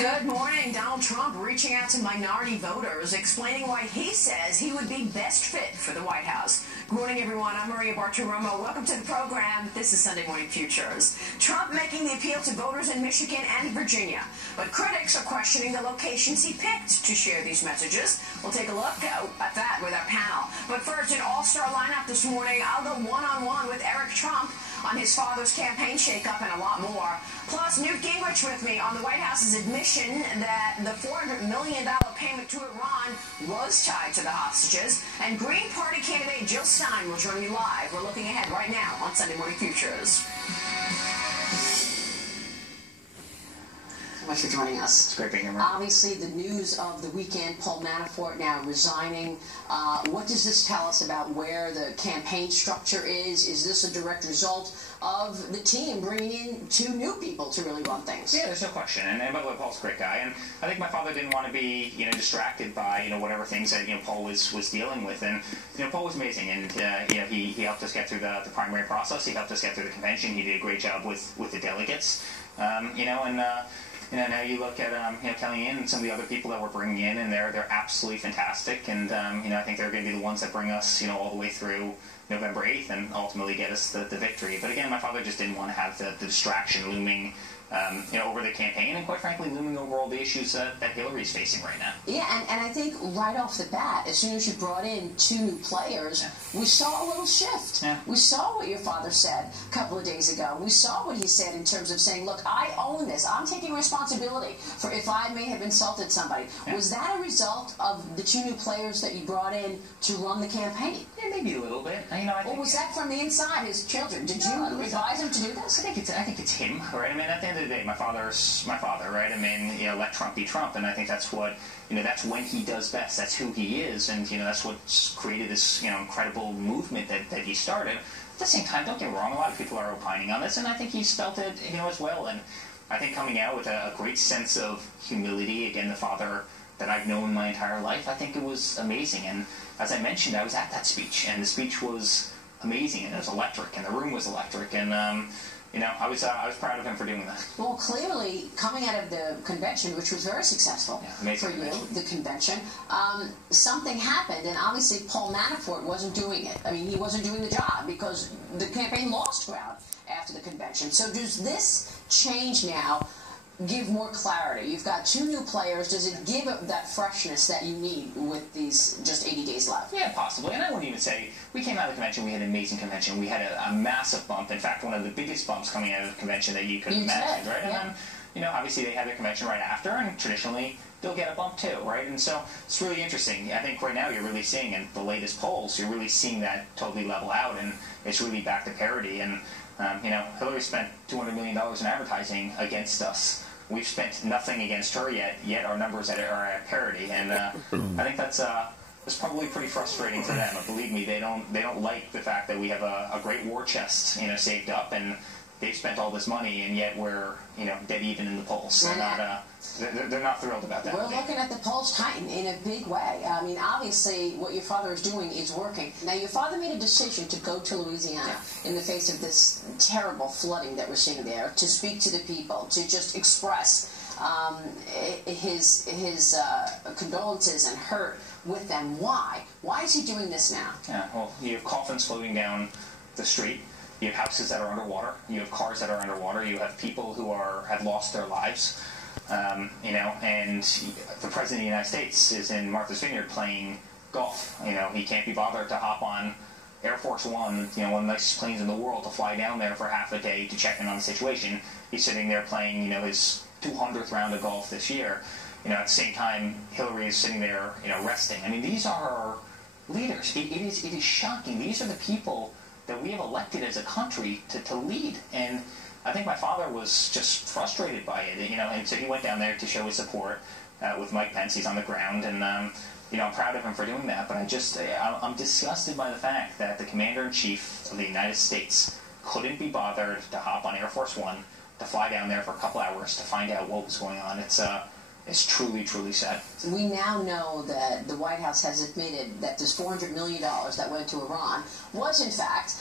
Good morning. Donald Trump reaching out to minority voters, explaining why he says he would be best fit for the White House. Good morning, everyone. I'm Maria Bartiromo. Welcome to the program. This is Sunday Morning Futures. Trump making the appeal to voters in Michigan and Virginia. But critics are questioning the locations he picked to share these messages. We'll take a look at that with our panel. But first, an all-star lineup this morning. I'll go one-on-one with Eric Trump on his father's campaign shakeup and a lot more. Plus, Newt Gingrich with me on the White House's admission that the $400 million payment to Iran was tied to the hostages. And Green Party candidate Jill Stein will join me live. We're looking ahead right now on Sunday Morning Futures. Thanks for joining us. It's great being here. Obviously, the news of the weekend, Paul Manafort now resigning. What does this tell us about where the campaign structure is? Is this a direct result of the team bringing in two new people to really run things? Yeah, there's no question. And by the way, Paul's a great guy. And I think my father didn't want to be, distracted by, whatever things that, Paul was dealing with. And, Paul was amazing. And, he helped us get through the primary process. He helped us get through the convention. He did a great job with the delegates. Now you look at Kellyanne and some of the other people that we're bringing in, and they're absolutely fantastic. And I think they're going to be the ones that bring us all the way through November 8th and ultimately get us the victory. But again, my father just didn't want to have the distraction looming over the campaign, and quite frankly looming over all the issues that Hillary's facing right now. Yeah, and I think right off the bat, as soon as you brought in two new players, we saw a little shift. Yeah. We saw what your father said a couple of days ago. We saw what he said in terms of saying, look, I own this. I'm taking responsibility for if I may have insulted somebody. Yeah. Was that a result of the two new players that you brought in to run the campaign? Yeah, maybe a little bit. Or was that from the inside, his children? Did you advise him to do this? I think it's him, right? I mean, at the end of the day, my father's my father, right? I mean, let Trump be Trump, and I think that's what, that's when he does best. That's who he is, and, that's what's created this, incredible movement that he started. At the same time, don't get me wrong, a lot of people are opining on this, and I think he's felt it, as well, and I think coming out with a great sense of humility, again, the father that I've known my entire life, I think it was amazing, and as I mentioned, I was at that speech, and the speech was amazing, and it was electric, and the room was electric, and, I was proud of him for doing that. Well, clearly, coming out of the convention, which was very successful for you, the convention, something happened, and obviously Paul Manafort wasn't doing it. I mean, he wasn't doing the job because the campaign lost ground after the convention. So does this change now give more clarity? You've got two new players. Does it give that freshness that you need with these just 80 days left? Yeah, possibly. And I wouldn't even say, we came out of the convention, we had an amazing convention. We had a massive bump. In fact, one of the biggest bumps coming out of the convention that you could imagine, right? Yeah. And then, obviously they had their convention right after, and traditionally they'll get a bump too, right? And so it's really interesting. I think right now you're really seeing, in the latest polls, you're really seeing that totally level out, and it's really back to parity. And, Hillary spent $200 million in advertising against us. We've spent nothing against her yet our numbers are at parity, and I think that's probably pretty frustrating for them. But believe me, they don't like the fact that we have a great war chest, saved up, and they've spent all this money, and yet we're dead even in the polls. They're not thrilled about that. We're looking at the polls tighten in a big way. I mean, obviously, what your father is doing is working. Now, your father made a decision to go to Louisiana in the face of this terrible flooding that we're seeing there, to speak to the people, to just express his condolences and hurt with them. Why? Why is he doing this now? Yeah, well, you have coffins floating down the street. You have houses that are underwater. You have cars that are underwater. You have people who have lost their lives. And the President of the United States is in Martha's Vineyard playing golf. He can't be bothered to hop on Air Force One, one of the nicest planes in the world, to fly down there for half a day to check in on the situation. He's sitting there playing, his 200th round of golf this year. At the same time, Hillary is sitting there, resting. I mean, these are our leaders. It is shocking. These are the people that we have elected as a country to lead. And I think my father was just frustrated by it, and so he went down there to show his support with Mike Pence. He's on the ground, and I'm proud of him for doing that. But I'm disgusted by the fact that the Commander-in-Chief of the United States couldn't be bothered to hop on Air Force One, to fly down there for a couple hours to find out what was going on. It's truly, truly sad. We now know that the White House has admitted that this $400 million that went to Iran was, in fact,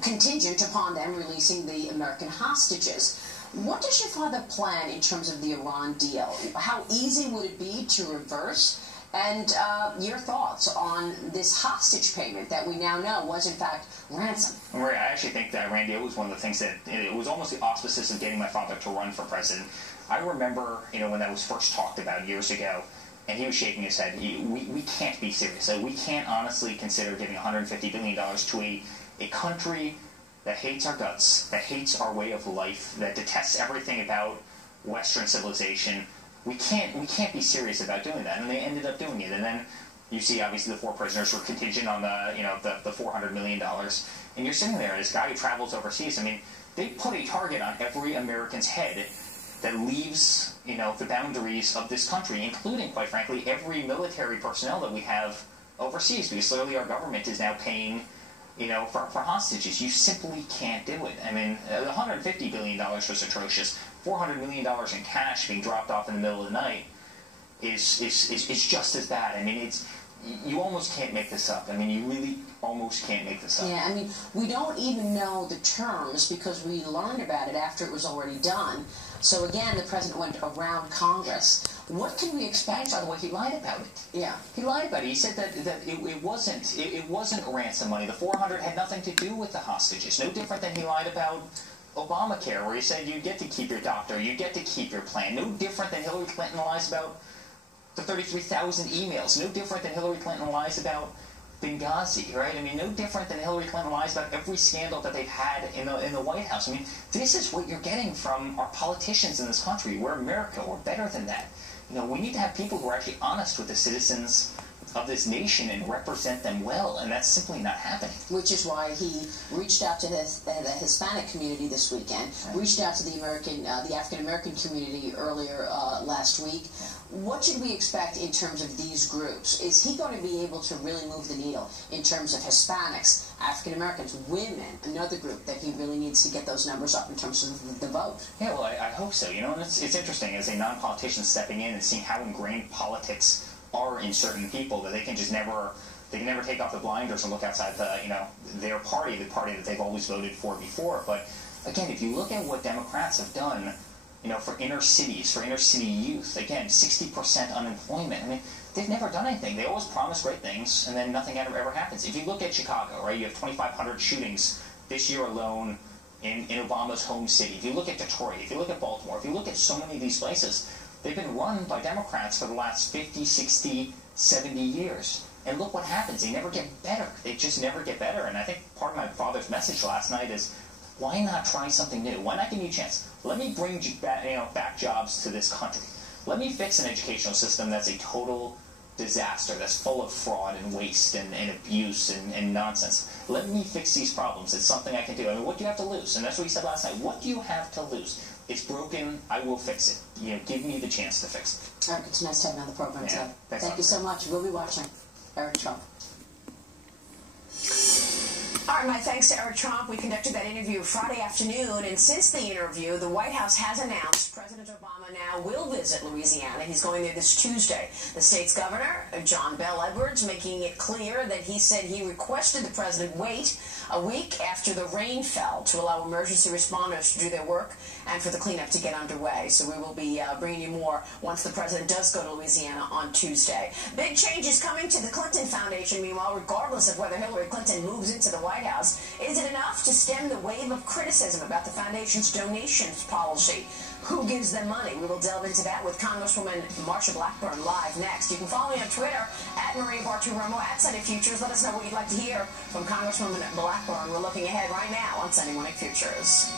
contingent upon them releasing the American hostages. What does your father plan in terms of the Iran deal? How easy would it be to reverse? And your thoughts on this hostage payment that we now know was, in fact, ransom? I actually think the Iran deal was one of the things that, it was almost the auspices of getting my father to run for president. I remember, when that was first talked about years ago, and he was shaking his head. We can't be serious. We can't honestly consider giving $150 billion to a country that hates our guts, that hates our way of life, that detests everything about Western civilization. We can't be serious about doing that, and they ended up doing it. And then you see, obviously, the 4 prisoners were contingent on the $400 million. And you're sitting there, this guy who travels overseas. I mean, they put a target on every American's head that leaves, the boundaries of this country, including, quite frankly, every military personnel that we have overseas, because clearly our government is now paying, for hostages. You simply can't do it. I mean, the $150 billion was atrocious. $400 million in cash being dropped off in the middle of the night is just as bad. I mean, you almost can't make this up. I mean, you really almost can't make this up. Yeah, I mean, we don't even know the terms because we learned about it after it was already done. So again, the president went around Congress. What can we expect? By the way, he lied about it. Yeah, he lied about it. He said that it wasn't ransom money. The 400 had nothing to do with the hostages. No different than he lied about Obamacare, where he said you get to keep your doctor, you get to keep your plan. No different than Hillary Clinton lies about the 33,000 emails. No different than Hillary Clinton lies about Benghazi, right? I mean, no different than Hillary Clinton lies about every scandal that they've had in the White House. I mean, this is what you're getting from our politicians in this country. We're America. We're better than that. We need to have people who are actually honest with the citizens of this nation and represent them well, and that's simply not happening. Which is why he reached out to the Hispanic community this weekend, reached out to the African American community earlier last week. What should we expect in terms of these groups? Is he going to be able to really move the needle in terms of Hispanics, African Americans, women, another group that he really needs to get those numbers up in terms of the vote? Yeah, well, I hope so. And it's interesting as a non-politician stepping in and seeing how ingrained politics are in certain people that they can never take off the blinders and look outside their party, the party that they've always voted for before. But again, if you look at what Democrats have done, for inner cities, for inner city youth, again, 60% unemployment. I mean, they've never done anything. They always promise great things, and then nothing ever happens. If you look at Chicago, right, you have 2,500 shootings this year alone in Obama's home city. If you look at Detroit, if you look at Baltimore, if you look at so many of these places, they've been run by Democrats for the last 50, 60, 70 years. And look what happens. They never get better. They just never get better. And I think part of my father's message last night is, why not try something new? Why not give me a chance? Let me bring back jobs to this country. Let me fix an educational system that's a total disaster, that's full of fraud and waste and abuse and nonsense. Let me fix these problems. It's something I can do. I mean, what do you have to lose? And that's what he said last night. What do you have to lose? It's broken. I will fix it. Give me the chance to fix it. Eric, it's nice to have you on the program today. Thank you so much. We'll be watching. Eric Trump. All right, my thanks to Eric Trump. We conducted that interview Friday afternoon, and since the interview, the White House has announced President Obama now will visit Louisiana. He's going there this Tuesday. The state's governor, John Bel Edwards, making it clear that he said he requested the president wait a week after the rain fell to allow emergency responders to do their work and for the cleanup to get underway. So we will be bringing you more once the president does go to Louisiana on Tuesday. Big changes coming to the Clinton Foundation, meanwhile, regardless of whether Hillary Clinton moves into the White House. Is it enough to stem the wave of criticism about the foundation's donations policy? Who gives them money? We will delve into that with Congresswoman Marsha Blackburn live next. You can follow me on Twitter at Maria Bartiromo at Sunday Futures. Let us know what you'd like to hear from Congresswoman Blackburn. We're looking ahead right now on Sunday Morning Futures.